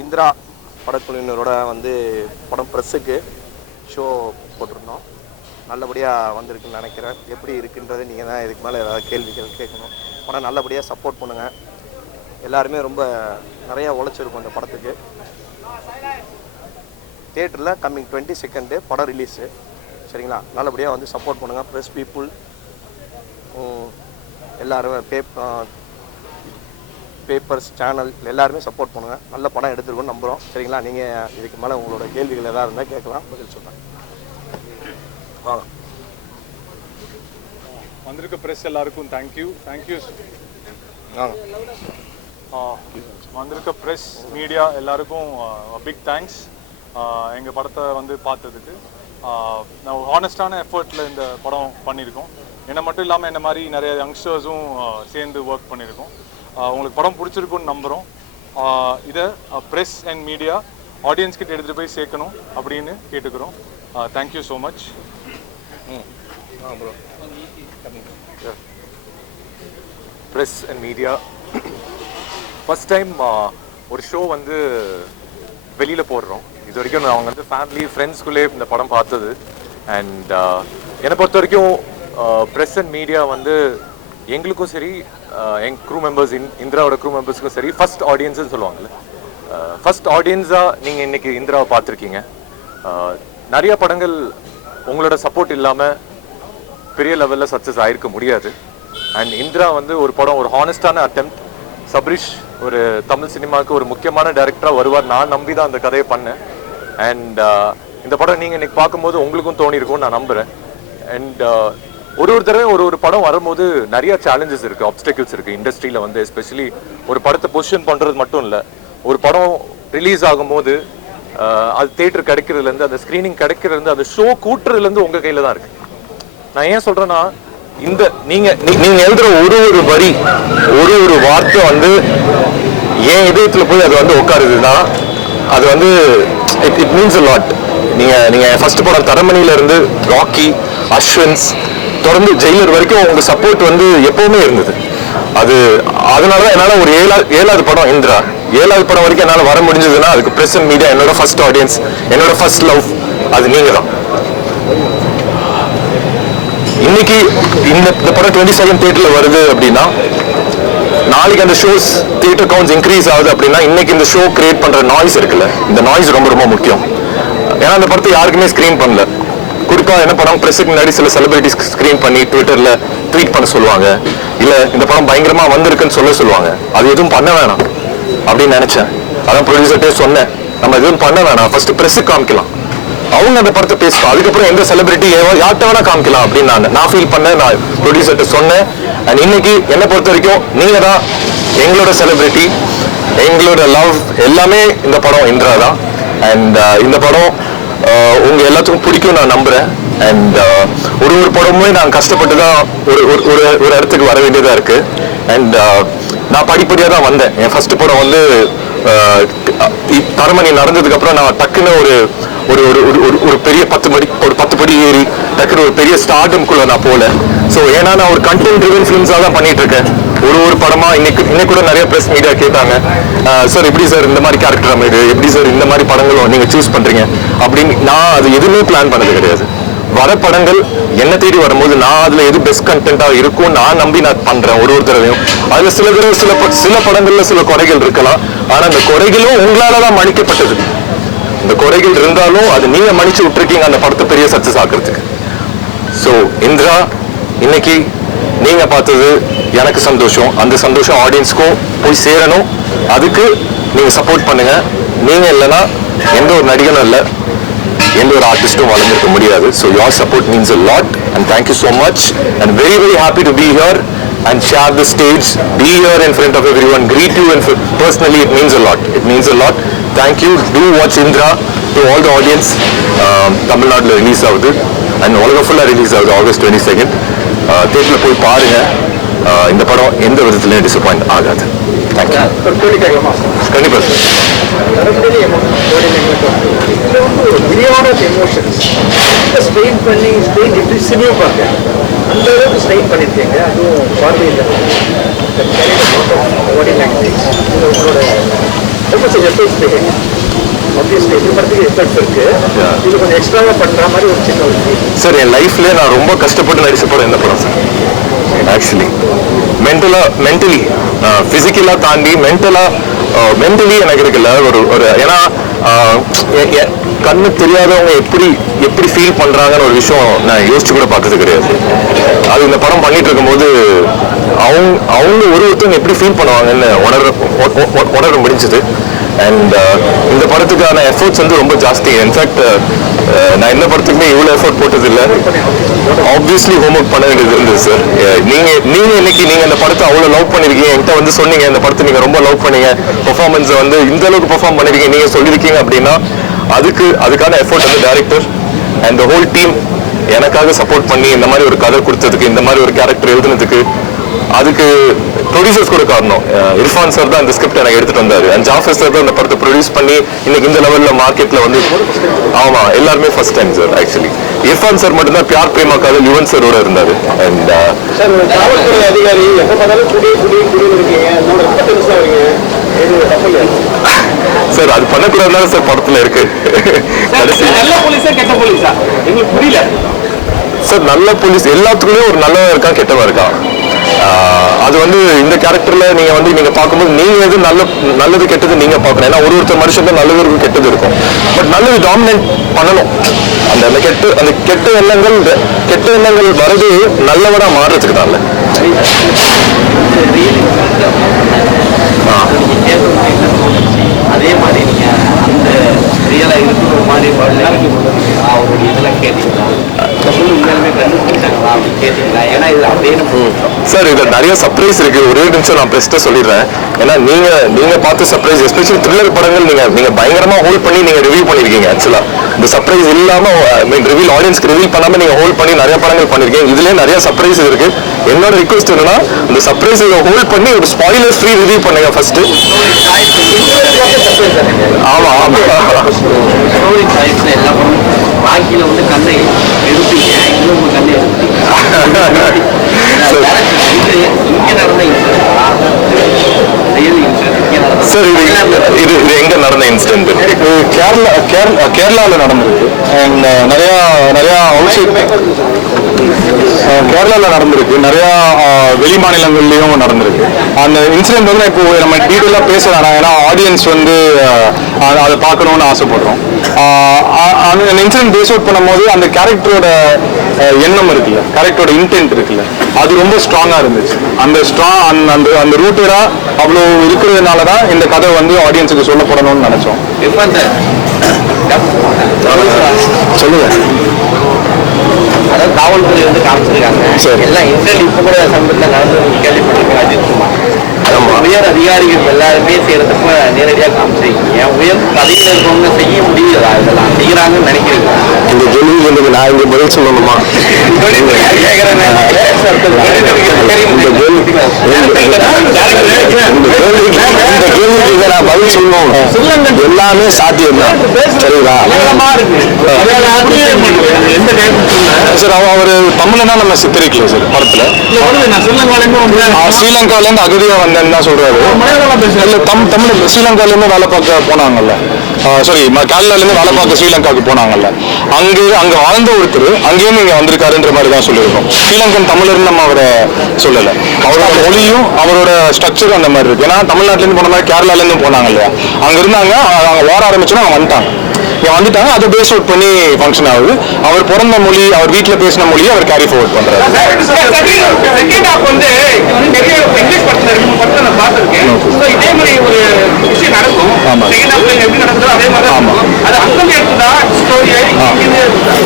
இந்திரா படக்குழுவினரோட படம் ப்ரெஸ்ஸுக்கு ஷோ போட்டிருந்தோம். நல்லபடியாக வந்திருக்குன்னு நினைக்கிறேன். எப்படி இருக்குன்றது நீங்கள் தான் இதுக்கு மேலே ஏதாவது கேள்விகள் கேட்கணும். படம் நல்லபடியாக சப்போர்ட் பண்ணுங்கள். எல்லாருமே ரொம்ப நிறையா உழைச்சிருக்கும் இந்த படத்துக்கு. தியேட்டரில் கம்மிங் 22 படம் ரிலீஸு. சரிங்களா? நல்லபடியாக சப்போர்ட் பண்ணுங்கள். ப்ரெஸ் பீப்புள் எல்லோரும் பேப்பர்ஸ் சேனல் எல்லாருமே சப்போர்ட் பண்ணுங்கள். நல்ல படம் எடுத்துருக்கோன்னு நம்புகிறோம். சரிங்களா? நீங்கள் இதுக்கு மேலே உங்களோட கேள்விகள் எதாவது இருந்தால் கேட்கலாம், பதில் சொல்கிறேன். வாங்க. வந்திருக்க ப்ரெஸ் எல்லாருக்கும் தேங்க்யூ. வாங்க. வந்திருக்க ப்ரெஸ் மீடியா எல்லாருக்கும் பிக் தேங்க்ஸ். எங்கள் படத்தை பார்த்ததுக்கு நான் ஹானஸ்டான எஃபர்ட்டில் இந்த படம் பண்ணியிருக்கோம். என்னை மட்டும் இல்லாமல் என்ன மாதிரி நிறைய யங்ஸ்டர்ஸும் சேர்ந்து ஒர்க் பண்ணியிருக்கோம். உங்களுக்கு படம் பிடிச்சிருக்குன்னு நம்புகிறோம். இதை ப்ரெஸ் அண்ட் மீடியா ஆடியன்ஸ் கிட்ட எடுத்துகிட்டு போய் சேர்க்கணும் அப்படின்னு கேட்டுக்கிறோம். Thank you so much. Press and media first time ஒரு ஷோ வெளியில் போடுறோம். இது வரைக்கும் நாங்கள் ஃபேமிலி ஃப்ரெண்ட்ஸ்குள்ளே இந்த படம் பார்த்தது. அண்ட் என்னை பொறுத்த வரைக்கும் ப்ரெஸ் அண்ட் மீடியா எங்களுக்கும் சரி, எங்கள் க்ரூ மெம்பர்ஸ் இந்திராவோட க்ரூ மெம்பர்ஸுக்கும் சரி ஃபஸ்ட் ஆடியன்ஸுன்னு சொல்லுவாங்கள்ல, ஃபஸ்ட் ஆடியன்ஸாக நீங்கள் இன்றைக்கி இந்திராவை பார்த்துருக்கீங்க. நிறைய படங்கள் உங்களோட சப்போர்ட் இல்லாமல் பெரிய லெவலில் சக்ஸஸ் ஆகிருக்க முடியாது. அண்ட் இந்திரா ஒரு படம், ஒரு ஹானஸ்டான அட்டெம்ப்ட். சப்ரிஷ் ஒரு தமிழ் சினிமாவுக்கு ஒரு முக்கியமான டைரக்டராக வருவார் நான் நம்பி தான் அந்த கதையை பண்ணேன். அண்ட் இந்த படம் நீங்கள் இன்றைக்கி பார்க்கும்போது உங்களுக்கும் தோணியிருக்கும்னு நான் நம்புகிறேன். அண்ட் ஒரு தடவை ஒரு படம் வரும்போது நிறைய சேலஞ்சஸ் இருக்குது, ஆப்ஸ்டக்கிள்ஸ் இருக்குது இண்டஸ்ட்ரியில். எஸ்பெஷலி ஒரு படத்தை பொசிஷன் பண்ணுறது மட்டும் இல்லை, ஒரு படம் ரிலீஸ் ஆகும்போது அது தேட்டர் கிடைக்கிறதுலேருந்து, அந்த ஸ்க்ரீனிங் கிடைக்கிறதுலேருந்து, அந்த ஷோ கூட்டுறதுலேருந்து உங்கள் கையில் தான் இருக்குது. நான் ஏன் சொல்கிறேன்னா, இந்த நீங்கள் எழுதுகிற ஒரு வரி, ஒரு வார்த்தை என் இதயத்தில் போய் அது உட்காருதுன்னா அது இட் மீன்ஸ் அ லாட். நீங்கள் ஃபர்ஸ்ட் படம் தரமணியிலேருந்து ராக்கி, அஸ்வின்ஸ், தொடர்ந்து ஜெயிலர் வரைக்கும் உங்கள் சப்போர்ட் எப்போவுமே இருந்தது. அதனால தான் என்னால் ஒரு ஏழாவது படம் இந்திரா, ஏழாவது படம் வரைக்கும் என்னால் வர முடிஞ்சதுன்னா அதுக்கு ப்ரெஸ் அண்ட் மீடியா என்னோட ஃபர்ஸ்ட் ஆடியன்ஸ், என்னோட ஃபர்ஸ்ட் லவ் அது நீங்கள் தான். இன்னைக்கு இந்த படம் 22 தியேட்டரில் வருது அப்படின்னா, நாளைக்கு அந்த ஷோஸ் தியேட்டர் கவுண்ட்ஸ் இன்க்ரீஸ் ஆகுது அப்படின்னா, இன்னைக்கு இந்த ஷோ கிரியேட் பண்ணுற நாய்ஸ் இருக்குல்ல, இந்த நாய்ஸ் ரொம்ப ரொம்ப முக்கியம். ஏன்னா அந்த படத்தை யாருக்குமே ஸ்க்ரீன் பண்ணல. குறிப்பாக என்ன படம் ப்ரெஸ்ஸுக்கு முன்னாடி சில செலிபிரிட்டிஸ் ஸ்க்ரீன் பண்ணி ட்விட்டரில் ட்வீட் பண்ண சொல்லுவாங்க, இல்லை இந்த படம் பயங்கரமாக வந்திருக்குன்னு சொல்லுவாங்க. அது எதுவும் பண்ண வேணாம் அப்படின்னு நினச்சேன். அதான் ப்ரொடியூசர்கிட்டே சொன்னேன், நம்ம எதுவும் பண்ண வேணாம், ஃபர்ஸ்ட் ப்ரெஸ்ஸுக்கு காமிக்கலாம், அவங்க அந்த படத்தை பேசுவோம், அதுக்கப்புறம் எந்த செலிபிரிட்டி யார்கிட்ட வேணா காமிக்கலாம் அப்படின்னு நான் ஃபீல் பண்ணேன். நான் ப்ரொடியூசர்கிட்ட சொன்னேன். அண்ட் இன்னைக்கு என்னை பொறுத்த வரைக்கும் நீங்கள் தான் எங்களோட செலிபிரிட்டி, எங்களோட லவ் எல்லாமே இந்த படம் இந்திரா தான். அண்ட் இந்த படம் உங்கள் எல்லாத்துக்கும் பிடிக்கும் நான் நம்புகிறேன். அண்ட் ஒரு படமுமே நான் கஷ்டப்பட்டு தான் ஒரு இடத்துக்கு வர வேண்டியதாக இருக்குது. அண்ட் நான் படிப்படியாக தான் வந்தேன். என் ஃபர்ஸ்ட் படம் தரமணி நடந்ததுக்கப்புறம் நான் டக்குன்னு ஒரு பெரிய 10 படி ஏறி டக்குன்னு ஒரு பெரிய ஸ்டார்டம்குள்ள நான் போகல. ஸோ ஏன்னா நான் ஒரு கண்டென்ட் ட்ரிவன் ஃபிலிம்ஸாக தான் பண்ணிட்டு இருக்கேன். ஒரு படமா இன்னைக்கு கூட நிறைய ப்ரெஸ் மீடியா கேட்டாங்க, சார் எப்படி சார் இந்த மாதிரி கேரக்டர் அமைது, எப்படி சார் இந்த மாதிரி படங்களும் நீங்க சூஸ் பண்றீங்க அப்படின்னு. நான் அது எதுவுமே பிளான் பண்ணது கிடையாது. வர படங்கள் என்ன தேடி வரும்போது நான் அதுல எது பெஸ்ட் கண்டென்ட்டா இருக்கும் நான் நம்பி நான் பண்றேன். ஒரு தடவையும் அதுல சில படங்கள்ல சில குறைகள் இருக்கலாம், ஆனா அந்த குறைகளும் உங்களாலதான் மன்னிக்கப்பட்டது. இந்த குறைகள் இருந்தாலும் அது நீங்க மன்னிச்சு விட்டுருக்கீங்க அந்த படத்தை பெரிய சக்சஸ் ஆக்குறதுக்கு. ஸோ இந்திரா இன்னைக்கு நீங்க பார்த்தது எனக்கு சந்தோஷம். அந்த சந்தோஷம் ஆடியன்ஸ்க்கும் போய் சேரணும். அதுக்கு நீங்க சப்போர்ட் பண்ணுங்க. நீங்க இல்லைன்னா எந்த ஒரு நடிகனும் இல்லை, எந்த ஒரு ஆர்டிஸ்டும் வளர்ந்துருக்க முடியாது. So your support means a lot and thank you so much. And very very happy to be here and share the stage, be here in front of everyone, greet you and personally it means a lot. It means a lot. Thank you. Do watch Indra to all the audience. Tamil Nadu release ஆகுது and உலகம் ஃபுல்லாக release ஆகுது August 22. தேட்டரில் போய் பாருங்க. இந்த படம் எந்த விதத்துலையும் டிசப்பாயிண்ட் ஆகாது. தேங்க்யூ. கண்டிப்பாக அந்த அளவுக்கு ஸ்ட்ரெயின் பண்ணியிருக்கீங்க. அதுவும் பார்வையில் பாடி லாங்குவேஜ் உங்களோட ரொம்ப சில எஃபர்ட்ஸ் ஆப்வியஸ்லி இந்த படத்துக்கு எஃபர்ட்ஸ் இருக்கு. இது கொஞ்சம் எக்ஸ்ட்ராவாக பண்ணுற மாதிரி ஒரு சின்ன ஒரு ஃபீல். சார் என் லைஃப்லேயே நான் ரொம்ப கஷ்டப்பட்டு நடிச்ச படம் இந்த படம் சார். ஆக்சுவலி மென்டலி ஃபிசிக்கலாக தாண்டி மென்டலி எனக்கு இருக்குல்ல ஒரு ஏன்னா கண்ணு தெரியாதவங்க எப்படி ஃபீல் பண்ணுறாங்கன்னு ஒரு விஷயம் நான் யோசிச்சு கூட பார்த்தது கிடையாது. அது இந்த படம் பண்ணிட்டு இருக்கும்போது அவங்க ஒருத்தவங்க எப்படி ஃபீல் பண்ணுவாங்கன்னு உணர முடிஞ்சது. அண்ட் இந்த படத்துக்கான எஃபர்ட்ஸ் வந்து ரொம்ப ஜாஸ்தி. இன்ஃபேக்ட் நான் எந்த படத்துக்குமே இவ்வளோ எஃபர்ட் போட்டது இல்லை. ஆப்வியஸ்லி ஹோம்ஒர்க் பண்ண வேண்டியது இருந்தது சார். நீங்கள் இன்னைக்கு நீங்கள் இந்த படத்தை அவ்வளோ லவ் பண்ணியிருக்கீங்க, என்கிட்ட வந்து சொன்னீங்க இந்த படத்தை நீங்கள் ரொம்ப லவ் பண்ணீங்க, பெர்ஃபார்மன்ஸை வந்து இந்த அளவுக்கு பெர்ஃபார்ம் பண்ணியிருக்கீங்க நீங்கள் சொல்லியிருக்கீங்க அப்படின்னா அதுக்கான எஃபர்ட் வந்து director and the whole team எனக்காக சப்போர்ட் பண்ணி இந்த மாதிரி ஒரு கதை கொடுத்ததுக்கு, இந்த மாதிரி ஒரு கேரக்டர் எழுதுனதுக்கு, அதுக்கு ப்ரொடியூசர்ஸ் கூட காரணம். இர்ஃபான் சார் தான் இந்த ஸ்கிரிப்ட் எனக்கு எடுத்துட்டு வந்தாரு. அண்ட் ஜாஃபர் சார் தான் இந்த படத்தை ப்ரொடியூஸ் பண்ணி இன்னைக்கு இந்த லெவலில் மார்க்கெட்டில் வந்து ஆமாம் எல்லாருமே first time sir. Actually Irfan sir மட்டும்தான் பியார் பிரேமாக்காக யுவன் சாரோட இருந்தார். அண்ட் சார் காவல்துறை அதிகாரி எப்போ பார்த்தாலும் குடி இருக்கீங்க, ரொம்ப டென்ஷனாக இருக்கீங்க, சார் அது பண்ணக்கூடாதுனால சார் படத்தில் இருக்கு. நல்ல போலீஸா கெட்ட போலீஸா எங்களுக்கு புரியல சார். நல்ல போலீஸ் எல்லாத்துக்குள்ளேயும் ஒரு நல்லவன் இருக்கான், கெட்டவன் இருக்கான். அது வந்து இந்த கேரக்டர்ல நீங்க பார்க்கும்போது நீங்க எது நல்லது கெட்டது நீங்க பார்க்கணும். ஏன்னா ஒருத்தர் மனுஷன் நல்லது இருக்கும் கெட்டது இருக்கும். பட் நல்லது டாமினேட் பண்ணணும். அந்த கெட்ட எண்ணங்கள் வரது நல்லவனா மாறுறதுக்கு தான். அதே மாதிரி நீங்க அந்த ரியலா இருக்கிற ஒரு மாதிரி அவருடைய இதெல்லாம் கேட்டீங்களா, உண்மையாலுமே கண்டுபிடிச்சாங்களா அப்படின்னு கேட்டீங்களா? ஏன்னா இது அப்படியே சார் இதுல நிறைய சர்ப்ரைஸ் இருக்கு. ஒரே நிமிஷம் நான் பெஸ்ட்டா சொல்லிடுறேன். ஏன்னா நீங்க பார்த்த சர்ப்ரைஸ், எஸ்பெஷலி த்ரில்லர் படங்கள் நீங்க பயங்கரமா ஹோல்ட் பண்ணி நீங்க ரிவ்யூ பண்ணிருக்கீங்க. ஆக்சுவலா இந்த சர்ப்ரைஸ் இல்லாம ரிவீல் ஆடியன்ஸ்க்கு ரிவீல் பண்ணாம நீங்க ஹோல்ட் பண்ணி நிறைய படங்கள் பண்ணிருக்கீங்க. இதுலயே நிறைய சர்ப்ரைஸ் இருக்கு. என்னோட ரிக்வெஸ்ட் என்னன்னா இந்த சர்ப்ரைஸ் ஹோல்ட் பண்ணி ஒரு ஸ்பாயிலர் ஃப்ரீ ரிவ்யூ பண்ணுங்க ஃபர்ஸ்ட். ஆமா ஸ்டோரி சாய்ஸ்ல எல்லா படமும் பாக்கியில வந்து கண்ணை எடுப்பீங்க, இன்னும் உங்க கண்ணை எடுப்பீங்க. இங்க நடந்த சார் இது எங்க நடந்த இன்சிடென்ட்? கேரளாவில் நடந்திருக்கு. அண்ட் நிறைய அவுட் சைட் கேரளாவில் நடந்திருக்கு, நிறையா வெளி மாநிலங்கள்லையும் நடந்திருக்கு. அந்த இன்சிடென்ட் வந்து இப்போ நம்ம டீட்டெயிலாக பேசலாம். ஏன்னா ஆடியன்ஸ் வந்து அதை பார்க்கணுன்னு ஆசைப்படுறோம். அந்த இன்சிடென்ட் பேஸ் அவுட் பண்ணும்போது அந்த கேரக்டரோட எண்ணம் இருக்குல்ல, கேரக்டரோட இன்டென்ட் இருக்குல்ல, அது ரொம்ப ஸ்ட்ராங்காக இருந்துச்சு. அந்த ரூட்டடாக அவ்வளோ இருக்கிறதுனால தான் இந்த கதை வந்து ஆடியன்ஸுக்கு சொல்லப்படணும்னு நினச்சோம். சொல்லுங்க. அதாவது காவல்துறை வந்து காமிச்சிருக்காங்க. சரி, எல்லாம் இன்டர்நெட் இப்போ கூட சமீபத்தில் நடந்து கேள்விப்பட்டிருக்கேன். அஜித்குமார் உயர் அதிகாரிகள் எல்லாருமே செய்யறதுக்கு நேரடியாக காமிச்சிருக்கீங்க. உயர் பதவியில் இருக்கவங்க செய்ய முடியுதா? இதெல்லாம் செய்யறாங்கன்னு நினைக்கிறீங்க? இந்த கேள்வி நான் இங்கே பதில் சொல்லணுமா? நான் பதில் சொல்லணும். எல்லாமே சாத்தியம் தான். சரிங்களா சார்? அவர் தமிழ்னா நம்ம சித்தரிக்கல சார் படத்துல. ஸ்ரீலங்காலேருந்து அகதியா வந்தேன்னு தான் சொல்றாரு. இல்ல தமிழ் ஸ்ரீலங்காலேருந்து வேலை பார்க்க போனாங்கல்ல, சாரி கேரளாலேருந்து வேலை பார்க்க ஸ்ரீலங்காவுக்கு போனாங்கல்ல, அங்க வாழ்ந்த ஒருத்தர் அங்கேயும் இங்க வந்திருக்காருன்ற மாதிரி தான் சொல்லியிருக்கோம். ஸ்ரீலங்கன் தமிழர்னு நம்ம அவரை சொல்லலை. அவரோட மொழியும் அவரோட ஸ்ட்ரக்சரும் அந்த மாதிரி இருக்கு. ஏன்னா தமிழ்நாட்டிலேருந்து போன மாதிரி கேரளாலேருந்து போனாங்க இல்லையா, அங்க இருந்தாங்க. அவங்க வார ஆரம்பிச்சோன்னா அவங்க வந்துட்டாங்க. அதை பேஸ் அவுட் பண்ணி ஃபங்க்ஷன் ஆகுது. அவர் பிறந்த மொழி, அவர் வீட்டில் பேசின மொழியை அவர் கேரி ஃபார்வர்ட் பண்றாரு.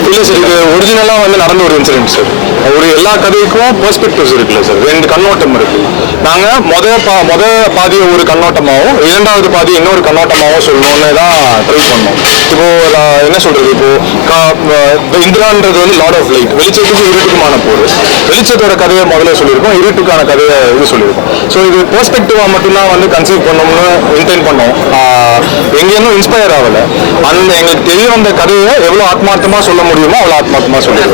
இல்லை சார், இது ஒரிஜினலாக வந்து நடந்த ஒரு இன்சிடென்ட் சார். ஒரு எல்லா கதைக்கும் பெர்ஸ்பெக்டிவ்ஸ் இருக்குல்ல சார், 2 கண்ணோட்டம் இருக்கு. நாங்கள் மொத பாதியை ஒரு கண்ணோட்டமாகவும் இரண்டாவது பாதி இன்னொரு கண்ணோட்டமாகவும் சொல்லணும்னு தான் ட்ரை பண்ணோம். இப்போ என்ன சொல்றது, இப்போ இந்திரான்றது வந்து லார்ட் ஆஃப் லைட், வெளிச்சத்துக்கும் இருட்டுக்குமான போர். வெளிச்சத்தோட கதையை முதல்ல சொல்லியிருக்கோம், இருட்டுக்கான கதையை இது சொல்லியிருக்கோம். ஸோ இது பெர்ஸ்பெக்டிவா மட்டும்தான் வந்து கன்சீவ் பண்ணோம்னு இன்டென்ட் பண்ணோம். எங்கேயும் இன்ஸ்பயர் ஆகல. அந்த எங்களுக்கு தெரிய வந்த கதையை எவ்வளவு ஆத்மார்த்தமா சொல்ல முடியுமோ அவ்வளவு ஆத்மார்த்தமா சொல்லுங்க.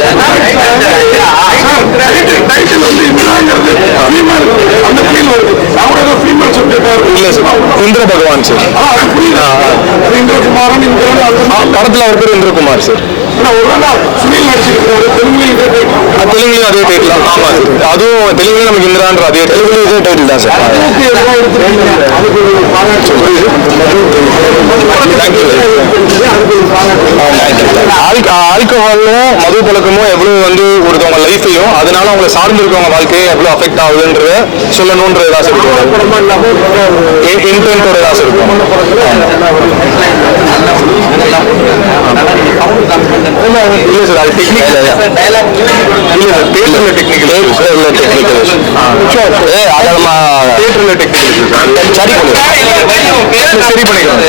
இல்ல சார், இந்திர பகவான் சார். படத்துல அவர் பேர் இந்திரகுமார் சார். தெலுங்குலயும் அதே டைட்டில். ஆமா சார், அதுவும் தெலுங்குல நமக்கு இந்திரான்ற அதே தெலுங்குல இதே டைட்டில் தான் சார். ஆல்கஹாலும் மது பழக்கமும் எவ்வளவு வந்து ஒருத்தவங்க லைஃபையும் அதனால அவங்களை சார்ந்து இருக்கவங்க வாழ்க்கையை எவ்வளவு அஃபெக்ட் ஆகுதுன்றத சொல்லணும்ன்ற ஏதாச்சும் இருக்கும். இன்டென்ட்டோட ஏதாச்சும் இருக்கும். இல்ல சார், அது டெக்னிக்கல் இல்ல சார், தியேட்டர்ல டெக்னிக்கல் அதை நம்ம தியேட்டர்ல டெக்னிக்கல் சரி பண்ணிக்கலாம். சரி பண்ணிக்கலாம்.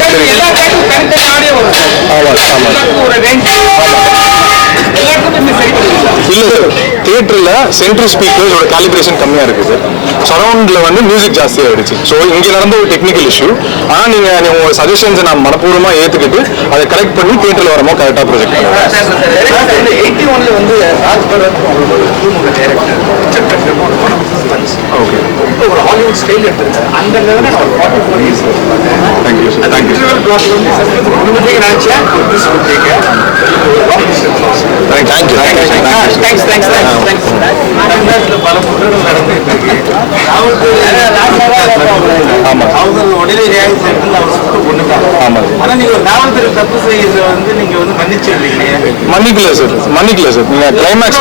இல்ல சார், தியேட்டர்ல சென்ட்ரல் ஸ்பீக்கர்ஸோட காலிபிரேஷன் கம்மியா இருக்குது. சரௌண்ட்ல வந்து மியூசிக் ஜாஸ்தியா ஆயிடுச்சு. ஸோ இங்க நடந்த ஒரு டெக்னிக்கல் இஷ்யூ. ஆனா நீங்க உங்க சஜஷன்ஸை நான் மனப்பூர்வமா ஏத்துக்கிட்டு அதை கரெக்ட் பண்ணி தியேட்டர்ல வரமோ கரெக்டா ப்ரொஜெக்ட் பண்ணுவேன். ஓகே, ஒரு ஹாலிவுட் ஸ்டைல் எடுத்துருக்கேன். அந்த லெவல்ல நான் 44 years Thank you, sir. Thank you. Thank you. மன்னிக்கல சார், மன்னிக்கல சார். நீங்க கிளைமேக்ஸ்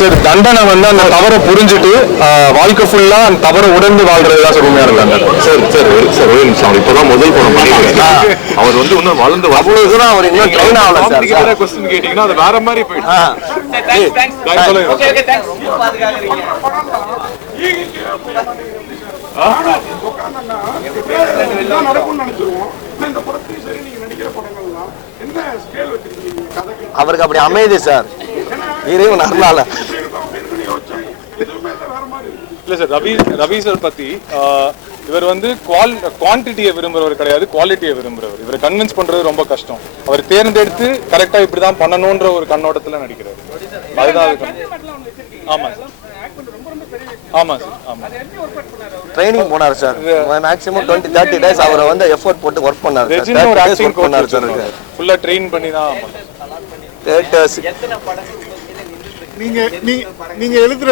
சார் தண்டனை வந்து அந்த தவறை புரிஞ்சுட்டு வாழ்க்கை ஃபுல்லா அந்த தவறை உடந்து வாழ்றதுதான் சார் உண்மையான தண்டனை. சார் சார் சார் ஒரு நிமிஷம், அவர் இப்பதான் முதல் படம் பண்ணிருக்காரு. அவர் வந்து இன்னும் வளர்ந்து அவ்வளவு தூரம் அவர் இன்னும் ட்ரெயின் ஆகல சார். கொஸ்டின் கேட்டீங்கன்னா அது வேற மாதிரி போயிடுச்சு. அவருக்கு அப்படி அமையுது சார், இறைவன் அருளால. இல்ல சார், ரவி சார் பத்தி இவர் வந்து குவான்டிட்டியை விரும்புறவர் கிடையாது, குவாலிட்டியை விரும்புறவர். இவரை கன்வின்ஸ் பண்றது ரொம்ப கஷ்டம். அவர் தேர்ந்தெடுத்து கரெக்டா இப்படிதான் பண்ணணும்ன்ற ஒரு கண்ணோட்டத்துல நடிக்கிறார். அதுதான். ஆமா சார், ஆமா சார், ஆமா. ட்ரைனிங் போனார் சார். மேக்ஸிமம் 20-30 days அவரை வந்து எஃபோர்ட் போட்டு ஒர்க் பண்ணார் சார். ரெஜினா ஒரு ஆக்டிங் கோச் சார், ஃபுல்லா ட்ரெயின் பண்ணி தான். நீங்க எழுதுற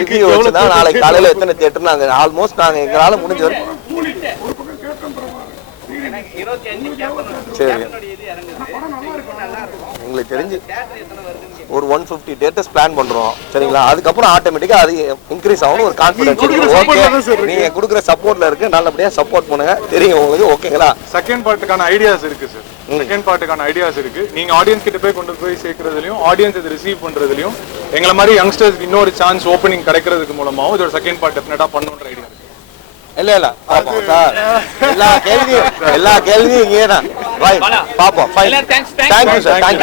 ரிவ்யூ வச்சு தான் நாளைக்கு காலையில எத்தனை தியேட்டர் நாங்க ஆல்மோஸ்ட் நாங்க எங்களால முடிஞ்ச வரைக்கும். சரி, உங்களுக்கு தெரிஞ்சு ஒரு 150 தியேட்டர்ஸ் பிளான் பண்றோம் சரிங்களா. அதுக்கப்புறம் ஆட்டோமேட்டிக்கா அது இன்க்ரீஸ் ஆகணும். ஒரு கான்ஃபிடன்ஸ் ஓகே, நீங்க கொடுக்குற சப்போர்ட்ல இருக்கு, நல்லபடியா சப்போர்ட் பண்ணுங்க. தெரியும் உங்களுக்கு ஓகேங்களா. செகண்ட் பார்ட்டுக்கான ஐடியாஸ் இருக்கு சார். செகண்ட் பார்ட்டுக்கான ஐடியாஸ் இருக்கு. நீங்க ஆடியன்ஸ் கிட்ட போய் கொண்டு போய் சேர்க்கறதுலயும் ஆடியன்ஸ் இதை ரிசீவ் பண்றதுலயும் எங்களை மாதிரி யங்ஸ்டர்ஸ்க்கு இன்னொரு சான்ஸ் ஓப்பனிங் கிடைக்கிறதுக்கு மூலமாவும் இதோட செகண்ட் பார்ட் டெஃபினட்டா பண்ணணுன்ற ஐடியா இருக்கு. இல்ல பாப்போம் சார், எல்லா கேள்வியும் இங்கே தான் பாப்போம். Thank you sir, thank you.